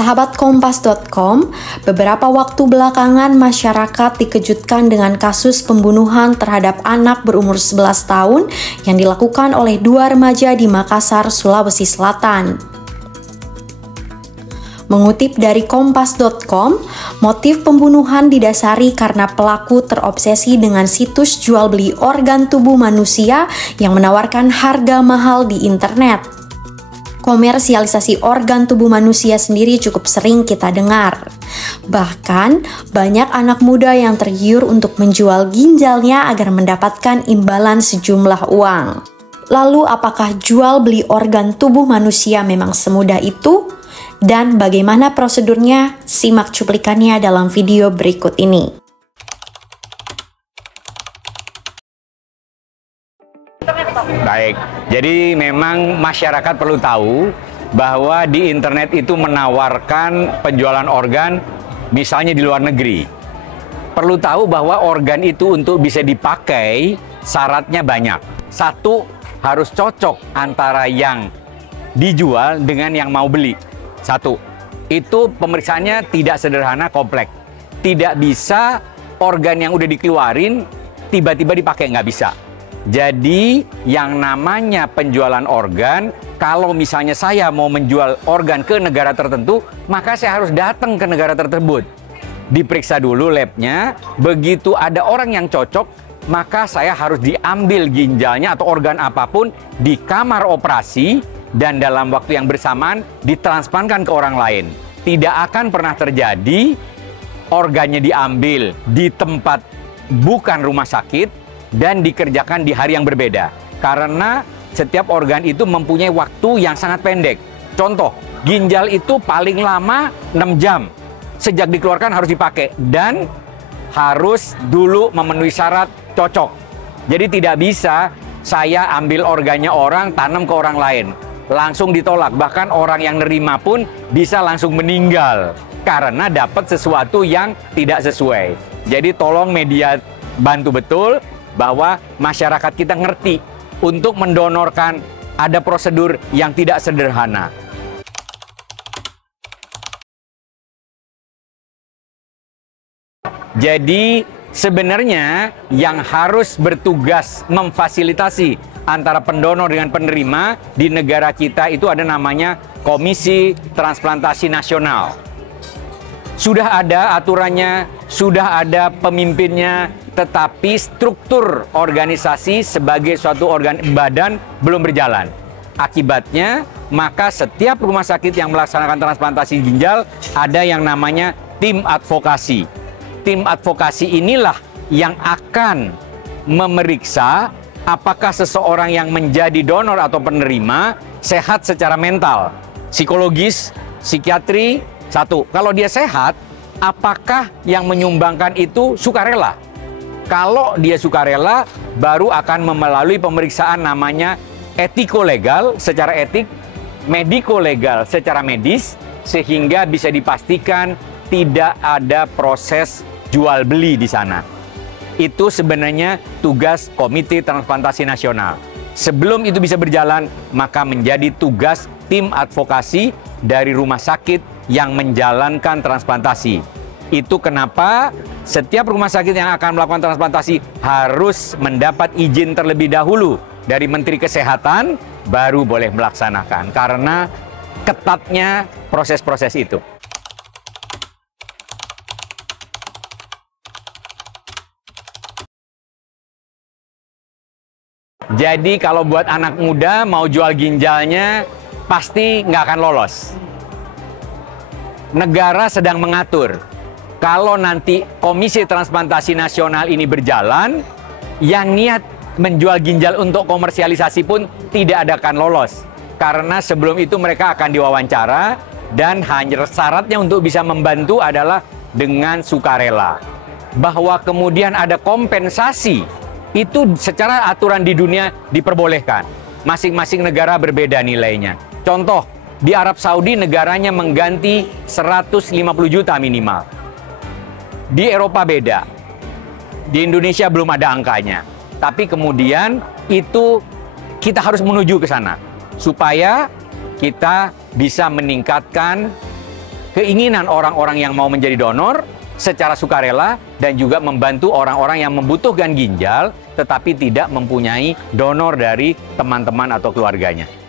Sahabat Kompas.com, beberapa waktu belakangan masyarakat dikejutkan dengan kasus pembunuhan terhadap anak berumur 11 tahun yang dilakukan oleh dua remaja di Makassar, Sulawesi Selatan. Mengutip dari Kompas.com, motif pembunuhan didasari karena pelaku terobsesi dengan situs jual beli organ tubuh manusia yang menawarkan harga mahal di internet. Komersialisasi organ tubuh manusia sendiri cukup sering kita dengar. Bahkan, banyak anak muda yang tergiur untuk menjual ginjalnya agar mendapatkan imbalan sejumlah uang. Lalu, apakah jual beli organ tubuh manusia memang semudah itu? Dan bagaimana prosedurnya? Simak cuplikannya dalam video berikut ini. Baik, jadi memang masyarakat perlu tahu bahwa di internet itu menawarkan penjualan organ misalnya di luar negeri. Perlu tahu bahwa organ itu untuk bisa dipakai syaratnya banyak. Satu, harus cocok antara yang dijual dengan yang mau beli. Satu, itu pemeriksaannya tidak sederhana, kompleks. Tidak bisa organ yang udah dikeluarin tiba-tiba dipakai, nggak bisa. Jadi yang namanya penjualan organ, kalau misalnya saya mau menjual organ ke negara tertentu, maka saya harus datang ke negara tersebut. Diperiksa dulu labnya, begitu ada orang yang cocok, maka saya harus diambil ginjalnya atau organ apapun di kamar operasi dan dalam waktu yang bersamaan ditransplantkan ke orang lain. Tidak akan pernah terjadi organnya diambil di tempat bukan rumah sakit dan dikerjakan di hari yang berbeda. Karena setiap organ itu mempunyai waktu yang sangat pendek. Contoh, ginjal itu paling lama 6 jam. Sejak dikeluarkan harus dipakai dan harus dulu memenuhi syarat cocok. Jadi tidak bisa saya ambil organnya orang, tanam ke orang lain. Langsung ditolak. Bahkan orang yang nerima pun bisa langsung meninggal karena dapat sesuatu yang tidak sesuai. Jadi tolong media bantu betul bahwa masyarakat kita ngerti untuk mendonorkan ada prosedur yang tidak sederhana. Jadi sebenarnya yang harus bertugas memfasilitasi antara pendonor dengan penerima di negara kita itu ada namanya Komisi Transplantasi Nasional. Sudah ada aturannya, sudah ada pemimpinnya, tetapi struktur organisasi sebagai suatu badan belum berjalan. Akibatnya, maka setiap rumah sakit yang melaksanakan transplantasi ginjal ada yang namanya tim advokasi. Tim advokasi inilah yang akan memeriksa apakah seseorang yang menjadi donor atau penerima sehat secara mental, psikologis, psikiatri. Satu, kalau dia sehat, apakah yang menyumbangkan itu sukarela? Kalau dia sukarela, baru akan melalui pemeriksaan namanya etiko-legal secara etik, mediko-legal secara medis, sehingga bisa dipastikan tidak ada proses jual beli di sana. Itu sebenarnya tugas Komite Transplantasi Nasional. Sebelum itu bisa berjalan, maka menjadi tugas tim advokasi dari rumah sakit yang menjalankan transplantasi. Itu kenapa setiap rumah sakit yang akan melakukan transplantasi harus mendapat izin terlebih dahulu dari Menteri Kesehatan, baru boleh melaksanakan. Karena ketatnya proses-proses itu. Jadi kalau buat anak muda mau jual ginjalnya, pasti nggak akan lolos. Negara sedang mengatur. Kalau nanti Komisi Transplantasi Nasional ini berjalan, yang niat menjual ginjal untuk komersialisasi pun tidak akan lolos. Karena sebelum itu mereka akan diwawancara dan hanya syaratnya untuk bisa membantu adalah dengan sukarela. Bahwa kemudian ada kompensasi, itu secara aturan di dunia diperbolehkan. Masing-masing negara berbeda nilainya. Contoh, di Arab Saudi negaranya mengganti 150 juta minimal. Di Eropa beda. Di Indonesia belum ada angkanya. Tapi kemudian itu kita harus menuju ke sana. Supaya kita bisa meningkatkan keinginan orang-orang yang mau menjadi donor secara sukarela dan juga membantu orang-orang yang membutuhkan ginjal tetapi tidak mempunyai donor dari teman-teman atau keluarganya.